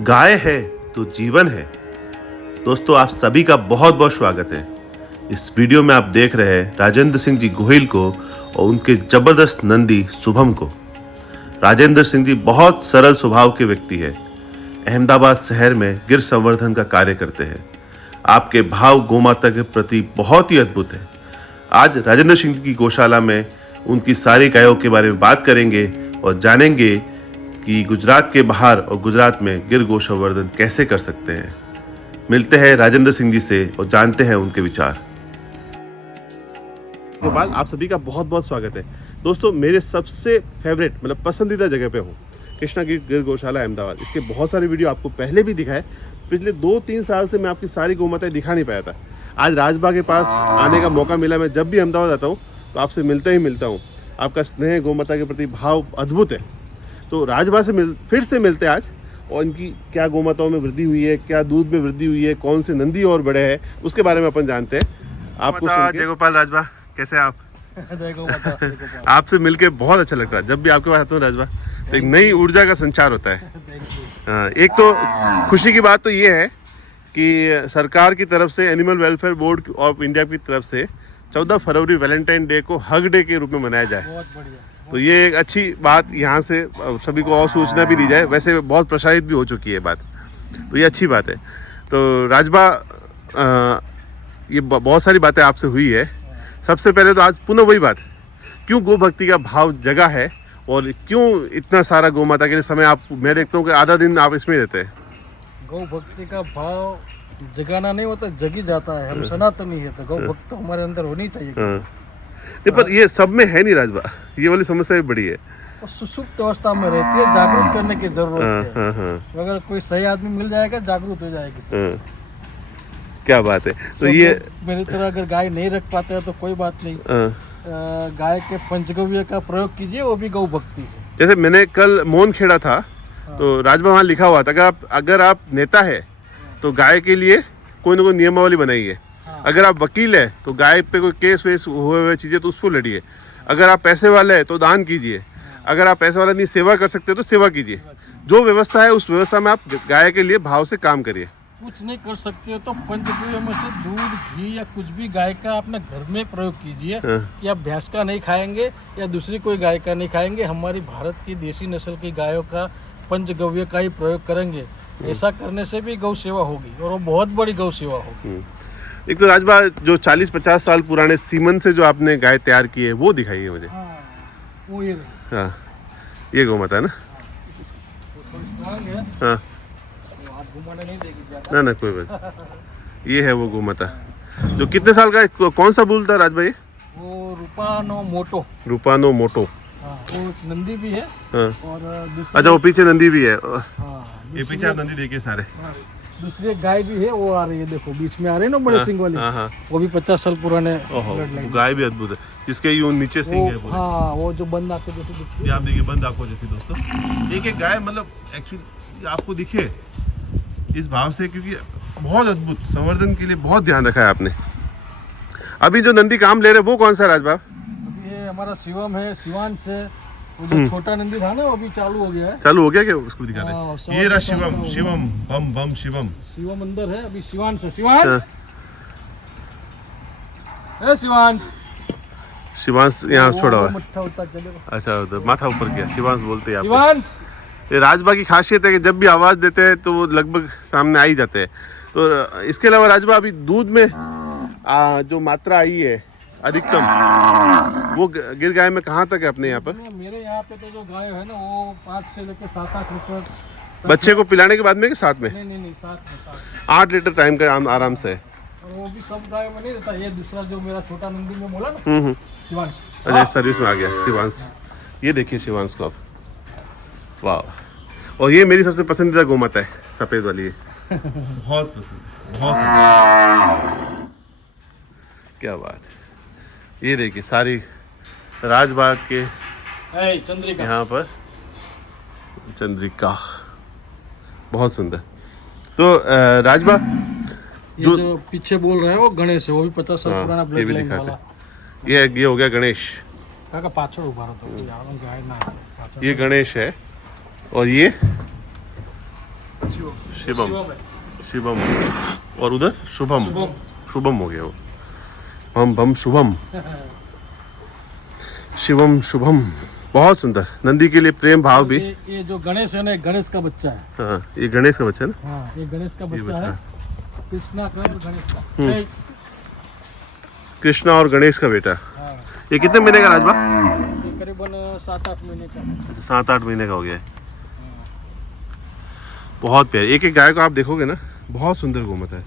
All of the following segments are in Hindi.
गाय है तो जीवन है। दोस्तों, आप सभी का बहुत बहुत स्वागत है। इस वीडियो में आप देख रहे हैं राजेंद्र सिंह जी गोहिल को और उनके जबरदस्त नंदी शुभम को। राजेंद्र सिंह जी बहुत सरल स्वभाव के व्यक्ति है। अहमदाबाद शहर में गिर संवर्धन का कार्य करते हैं। आपके भाव गोमाता के प्रति बहुत ही अद्भुत है। आज राजेंद्र सिंह जी की गौशाला में उनकी सारी गायों के बारे में बात करेंगे और जानेंगे कि गुजरात के बाहर और गुजरात में गिर गौ संवर्धन कैसे कर सकते हैं। मिलते हैं राजेंद्र सिंह जी से और जानते हैं उनके विचार। गोपाल, आप सभी का बहुत बहुत स्वागत है। दोस्तों, मेरे सबसे फेवरेट मतलब पसंदीदा जगह पे हूँ, कृष्णा गिर गौशाला अहमदाबाद। इसके बहुत सारे वीडियो आपको पहले भी दिखाए। पिछले 2-3 साल से मैं आपकी सारी गौमाताएं दिखा नहीं पाया था। आज राजबाग के पास आने का मौका मिला। मैं जब भी अहमदाबाद आता हूँ तो आपसे मिलता हूँ। आपका स्नेह गौमाता के प्रति भाव अद्भुत है। तो राजबाग से फिर से मिलते हैं आज, और इनकी क्या गौमाताओं में वृद्धि हुई है, क्या दूध में वृद्धि हुई है, कौन से नंदी और बड़े हैं, उसके बारे में अपन जानते हैं। आपको जय गोपाल राजबा, कैसे आप? जय गोपाल। आपसे मिलके बहुत अच्छा लगता है। जब भी आपके पास आता हूँ राजबा तो एक नई ऊर्जा का संचार होता है। एक तो खुशी की बात तो ये है कि सरकार की तरफ से animal welfare board of India की तरफ से 14 फरवरी वैलेंटाइन डे को हग डे के रूप में मनाया जाए। बहुत बढ़िया। तो ये एक अच्छी बात, यहाँ से सभी को और सूचना भी दी जाए। वैसे बहुत प्रसारित भी हो चुकी है बात, तो ये अच्छी बात है। तो राजबा, ये बहुत सारी बातें आपसे हुई है। सबसे पहले तो आज पुनः वही बात, क्यों गौ भक्ति का भाव जगा है और क्यों इतना सारा गौ माता के लिए समय आप, मैं देखता हूँ कि आधा दिन आप इसमें देते हैं। गौ भक्ति का भाव जगाना नहीं होता, जगी जाता है। हम सनातनी है तो गौ भक्ति तो हमारे अंदर होनी चाहिए। पर ये सब में है नहीं राजबा, ये वाली समस्या भी बड़ी है। और सुसुप्त अवस्था में रहती है, जागरूक करने की जरूरत है। अगर कोई सही आदमी मिल जाएगा, जागरूक हो जाएगी। क्या बात है। तो ये मेरी तरह अगर गाय नहीं रख पाते हैं तो कोई बात नहीं, गाय के पंचगव्य का प्रयोग कीजिए, वो भी गौ भक्ति है। जैसे मैंने कल मोहन खेड़ा था, तो राजबा वहाँ लिखा हुआ था कि अगर आप नेता है तो गाय के लिए कोई ना कोई नियमावली बनाइए। अगर आप वकील है तो गाय पे कोई केस वेस हुए हुए चीज़ें तो उसको लड़िए। अगर आप पैसे वाले हैं तो दान कीजिए। अगर आप पैसे वाला नहीं सेवा कर सकते तो सेवा कीजिए। जो व्यवस्था है उस व्यवस्था में आप गाय के लिए भाव से काम करिए। कुछ नहीं कर सकते हो तो पंचगव्य में से दूध, घी या कुछ भी गाय का अपने घर में प्रयोग कीजिए। या भैंस का नहीं खाएंगे या दूसरी कोई गाय का नहीं खाएंगे, हमारी भारत की देसी नस्ल की गायों का पंचगव्य का ही प्रयोग करेंगे। ऐसा करने से भी गौ सेवा होगी और वो बहुत बड़ी गौ सेवा होगी। एक तो राजबा, जो 40-50 साल पुराने सीमन से जो आपने गाय तैयार की है वो दिखाइए मुझे। वो ये ये गौ माता है ना? हाँ, घुमाने नहीं देगी ना कोई बात। ये है वो गौ माता जो कितने साल का है? कौन सा बुल था राजबा ये? वो रूपानो मोटो। वो नंदी भी है। और अच्छा, वो पीछे नंदी भी है। ये पीछे आप नंदी देखिए सारे। दूसरी गाय भी है, वो आ रही है, देखो बीच में आ रही है ना, बड़े सिंग वाली। वो भी 50 साल पुराने। गाय भी अद्भुत है, जिसके यूं नीचे सिंग है पूरे। हाँ, वो जो बंद आंखों जैसी दिखती है। आप देखिए, बंद आंखों जैसी। दोस्तों, एक गाय मतलब एक्चुअली आपको दिखे इस भाव से, क्योंकि बहुत अद्भुत संवर्धन के लिए बहुत ध्यान रखा है आपने। अभी जो नंदी काम ले रहे वो कौन सा राजबाब? अभी ये हमारा शिवम है, शिवान से। वो जो छोटा नंदी था ना, वो अभी चालू हो गया है। चालू हो गया क्या? उसको दिखा दे। ये रहा शिवम बम शिवम अंदर है। अभी शिवांश यहाँ छोड़ा हुआ है। मत्था उठा चलेगा। अच्छा, उधर माथा ऊपर किया, शिवांश बोलते हैं। शिवांश, ये राजबा की खासियत है कि जब भी आवाज देते हैं तो वो लगभग सामने आ ही जाते हैं। तो इसके अलावा राजबा, अभी दूध में जो मात्रा आई है अधिकतम, वो गिर गाय में कहाँ तक है अपने यहाँ पर? मेरे यहाँ पे तो जो गाय है ना, वो 5 से लेकर 7-8 लीटर बच्चे को पिलाने के बाद में कि साथ में? नहीं, 7 8 लीटर टाइम का आराम से है। और वो भी सब गाय में नहीं रहता। ये दूसरा जो मेरा छोटा नंदी में बोला ना, शिवांश। अरे सर्विस में आ गया शिवांश। ये देखिए शिवांश को आप, वाह। और ये मेरी सबसे पसंदीदा गौ माता है, सफेद वाली है। बहुत पसंद, बहुत। क्या बात है। ये देखिए सारी राजबाग के चंद्रिका, यहाँ पर चंद्रिका बहुत सुंदर। तो राजबाग जो पीछे बोल रहे हैं वो गणेश है। वो भी 50 साल पुराना ब्लड लाइन वाला। ये हो गया गणेश। काका पाछड़ उभा रहा था। ये गणेश है और ये शिवम शिवम और उधर शुभम शुभम हो गया वो। हम बम शुभम शिवम शुभम। बहुत सुंदर। नंदी के लिए प्रेम भाव भी। ये जो गणेश है ना, गणेश का बच्चा है। हाँ, ये गणेश का बच्चा है ना। हाँ, ये गणेश का बच्चा है। कृष्णा का और गणेश का। कृष्णा और गणेश का बेटा। हाँ, ये कितने महीने का राजबा? ये करीबन 7-8 महीने का है। 7-8 महीने का हो गया है। बहुत प्यारे। एक एक गाय को आप देखोगे ना, बहुत सुंदर गोमाता है।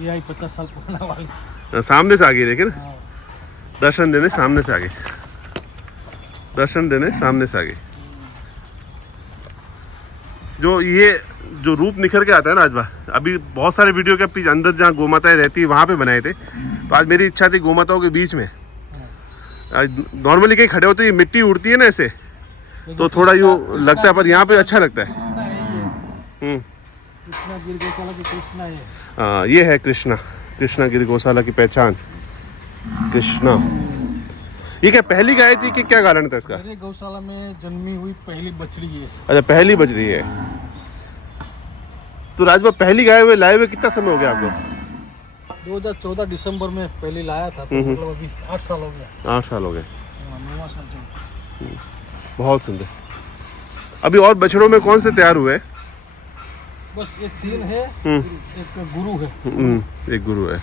ये आई 50 साल पुराना वाली। सामने से आगे देखे ना, हाँ, दर्शन देने सामने से आगे, दर्शन देने सामने से आगे। जो ये जो रूप निखर के आता है ना राजबा, अभी बहुत सारे वीडियो के पीछे अंदर जहाँ गोमाताएं रहती है वहाँ पे बनाए थे। तो आज मेरी इच्छा थी गोमाताओं के बीच में। आज नॉर्मली कहीं खड़े होते ये मिट्टी उड़ती है ना ऐसे, तो थोड़ा यूँ लगता है, पर यहाँ पे अच्छा लगता है। कृष्णा गिर गौशाला की कृष्णा है। हाँ, ये है कृष्णा। कृष्णा गिर गौशाला की पहचान कृष्णा। ये क्या पहली गाय थी कि क्या कारण था इसका? मेरे गौशाला में जन्मी हुई पहली बछड़ी है। अच्छा, पहली बज रही है। तो राजबा पहली गाय हुए लाए हुए कितना समय हो गया आपको? 2014 दिसंबर में पहली लाया था, तो मतलब अभी 8 साल हो गया। 8 साल हो गए। 9वां साल चल। बहुत सुंदर। अभी और बछड़ों में कौन से तैयार हुए? बस ये 3 है, एक गुरु है। एक गुरु है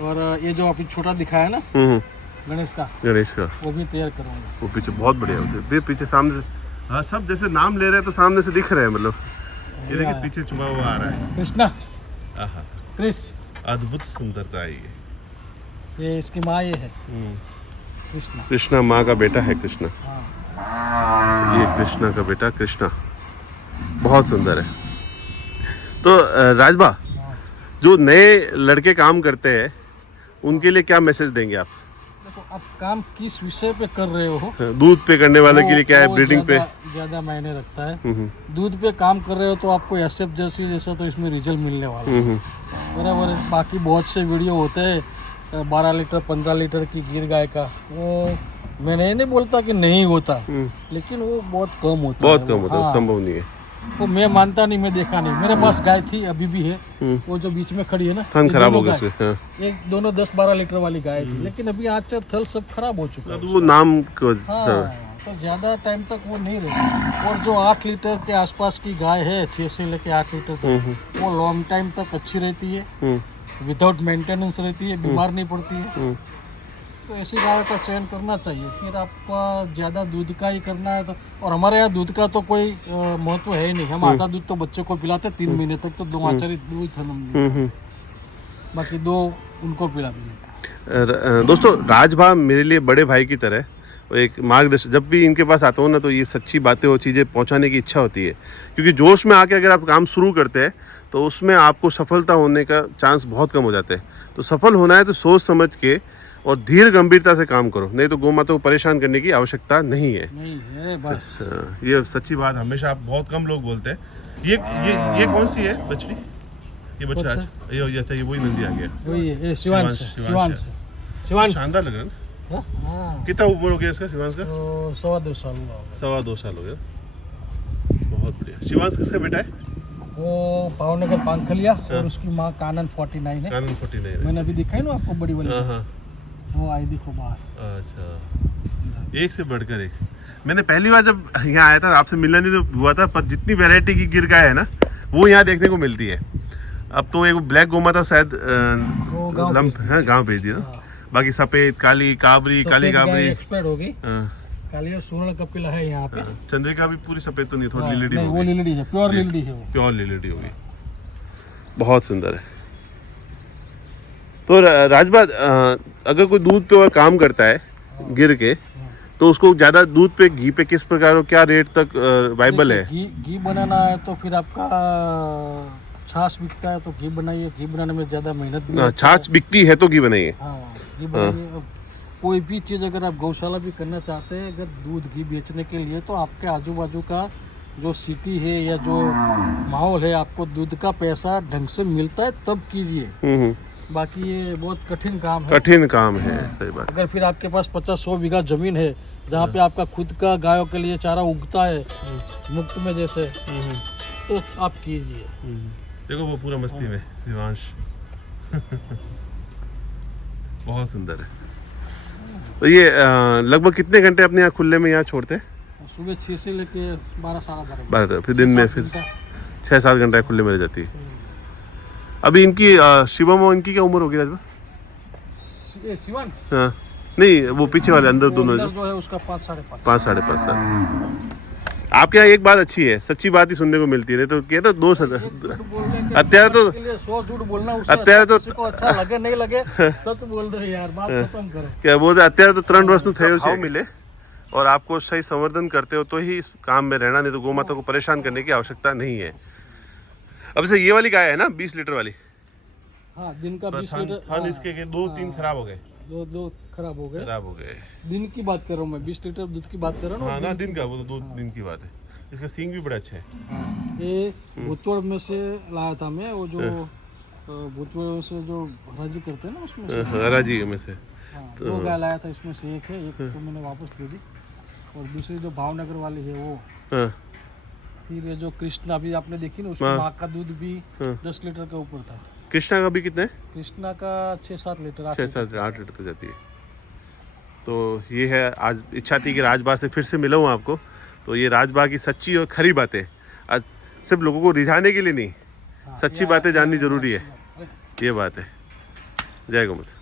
और ये जो अभी छोटा दिखाया ना गणेश का, वो भी तैयार करूँगा। वो पीछे बहुत बढ़िया होते हैं। पीछे सामने से, हाँ, सब जैसे नाम ले रहे हैं तो सामने से दिख रहे हैं। मतलब ये देखिए पीछे छुपा हुआ आ रहा है कृष्णा। आहा, कृष, अद्भुत सुंदरता है ये इसकी माँ ये है कृष्णा। कृष्णा माँ का बेटा है कृष्णा। हाँ, ये कृष्णा का बेटा कृष्णा बहुत सुंदर है। तो राजबा, जो नए लड़के काम करते हैं उनके लिए क्या मैसेज देंगे आप? देखो आप काम किस विषय पे कर रहे हो, दूध पे करने वाले के लिए क्या है, ब्रीडिंग पे ज्यादा मायने रखता है। दूध पे काम कर रहे हो तो आपको एसएफ जर्सी जैसा तो इसमें रिजल्ट मिलने वाला है, बराबर है। बाकी बहुत से वीडियो होते हैं 12 लीटर 15 लीटर की गिर गाय का, वो मैंने नहीं बोलता कि नहीं होता, लेकिन वो बहुत कम होता है। बहुत कम होता है, संभव नहीं है। वो मैं मानता नहीं, मैं देखा नहीं। मेरे पास गाय थी, अभी भी है, वो जो बीच में खड़ी है ना, थन खराब हो गया उसके। हाँ। एक दोनों 10-12 लीटर वाली गाय थी, लेकिन अभी आँचर थल सब खराब हो चुका है। तो वो नाम को हाँ, तो ज्यादा टाइम तक वो नहीं रहती। और जो 8 लीटर के आसपास की गाय है, 6 से लेके 8 लीटर तक, वो लॉन्ग टाइम तक अच्छी रहती है, विदाउट मेंटेनेंस रहती है, बीमार नहीं पड़ती है। तो ऐसी गाय का चयन करना चाहिए। फिर आपका ज़्यादा दूध का ही करना है तो, और हमारे यहाँ दूध का तो कोई महत्व है ही नहीं। हम आधा दूध तो बच्चे को पिलाते 3 महीने तक, तो 2 आचारी दूध था, बाकी 2 उनको पिला दिए। दोस्तों, राजभा मेरे लिए बड़े भाई की तरह एक मार्गदर्शन। जब भी इनके पास आता हूँ ना, तो ये सच्ची बातें और चीज़ें पहुँचाने की इच्छा होती है, क्योंकि जोश में आके अगर आप काम शुरू करते हैं तो उसमें आपको सफलता होने का चांस बहुत कम हो जाते हैं। तो सफल होना है तो सोच समझ के और धीर गंभीरता से काम करो, नहीं तो गोमाता को परेशान करने की आवश्यकता नहीं है। नहीं है बस। ये सच्ची बात हमेशा आप बहुत कम लोग बोलते हैं। ये कौन सी है बछड़ी? ये बच्चा ये अच्छा, ये वही नंदी आ गया। वही है, शिवांश। शानदार लग रहा है ना। हाँ, कितना उम्र हो गया इसका, शिवांश का? तो 2.25 साल हुआ होगा। 2.25 साल हो गया। बहुत बढ़िया। शिवांश किसका बेटा है? वो भावनगर पांखलिया, और उसकी माँ कानन 49 है। कानन 49 है। मैंने अभी दिखाई ना आपको बड़ी वाली, हाँ। वो आई देखो बाहर। अच्छा, एक से बढ़कर एक। मैंने पहली बार जब यहाँ आया था, आपसे मिलना नहीं तो हुआ था, पर जितनी वैरायटी की गिर गाय है ना, वो यहाँ देखने को मिलती है। अब तो एक ब्लैक गोमाता शायद लंप है, गाँव भेज दिया ना। बाकी सफेद, काली काबरी, काली काबरी एक्सपर्ट होगी। काली और स्वर्ण कपिला है यहाँ पे। चंद्रिका भी पूरी सफेद तो नहीं, थोड़ी लीलड़ी नहीं, वो लीलड़ी है, प्योर लीलड़ी है वो। प्योर लीलड़ी होगी। बहुत सुंदर है। तो राजबा, अगर कोई दूध पे और काम करता है गिर के, तो उसको ज्यादा दूध पे, घी पे किस प्रकार, क्या रेट तक वाइबल है? घी बनाना है तो फिर आपका छाछ बिकता है, तो घी बनाइए। घी बनाने में ज्यादा मेहनत भी। छाछ बिकती है तो घी बनाइए। हाँ, घी बनाइए। अब कोई भी चीज़ अगर आप गौशाला भी करना चाहते हैं, अगर दूध घी बेचने के लिए, तो आपके आजू बाजू का जो सिटी है या जो माहौल है, आपको दूध का पैसा ढंग से मिलता है तब कीजिए। बाकी ये बहुत कठिन काम है। कठिन काम है, सही बात। अगर फिर आपके पास 50-100 बीघा जमीन है जहाँ पे आपका खुद का गायों के लिए चारा उगता है मुफ्त में जैसे, तो आप कीजिए। देखो वो पूरा मस्ती में शिवांश बहुत सुंदर है। तो ये लगभग कितने घंटे अपने यहाँ खुले में यहाँ छोड़ते हैं? सुबह 6 से लेके 12-12 फिर दिन में फिर 6-7 घंटे खुले में रह जाती है। अभी इनकी शिवम और इनकी क्या उम्र होगी राजभा? ये शिवांश हाँ नहीं, वो पीछे वाले अंदर दोनों अंदर जो है उसका 5-5.5 5-5.5 साल। आपके यहाँ एक बात अच्छी है, सच्ची बात ही सुनने को मिलती है। नहीं तो क्या तो दो અત્યારે तो 100 झूठ बोलना उससे અત્યારે तो किसी को अच्छा लगे नहीं लगे सच बोल दो यार, बात खत्म करो। क्या बोलते અત્યારે तो 3 વર્ષનું થયું છે मिले और आपको सही संवर्धन करते हो तो ही इस काम में रहना, नहीं तो गौ माता को परेशान करने की आवश्यकता नहीं है। अब से ये वाली गाय है ना 20 लीटर वाली? हाँ, दिन का 20 लीटर। हाँ, इसके 2-3 खराब हो गए। दो खराब हो गए। दिन की बात कर रहा हूँ मैं, 20 लीटर दूध की बात कर रहा हूँ हाँ ना, दिन का, वो तो 2 दिन की बात है। इसका सींग भी बड़ा अच्छा है। ये भूतवड़ में से लाया था मैं, वो जो भूतवड़ से जो हराजी करते हैं ना उसमें से। हराजी में से तो 2 गाय लाया था, इसमें से एक है, एक तो मैंने वापस दे दी, और दूसरी जो भावनगर वाली है वो। फिर ये जो कृष्णा अभी आपने देखी ना, उसकी माँ का दूध भी 10 लीटर के ऊपर था। कृष्णा का भी कितना है? कृष्णा का 6-7 लीटर, 6-7-8 लीटर तो जाती है। तो ये है, आज इच्छा थी कि राजबा से फिर से मिला हूँ आपको। तो ये राजबा की सच्ची और खरी बातें, आज सिर्फ लोगों को रिझाने के लिए नहीं, सच्ची बातें जाननी जरूरी है, ये बात है। जय गौ माता।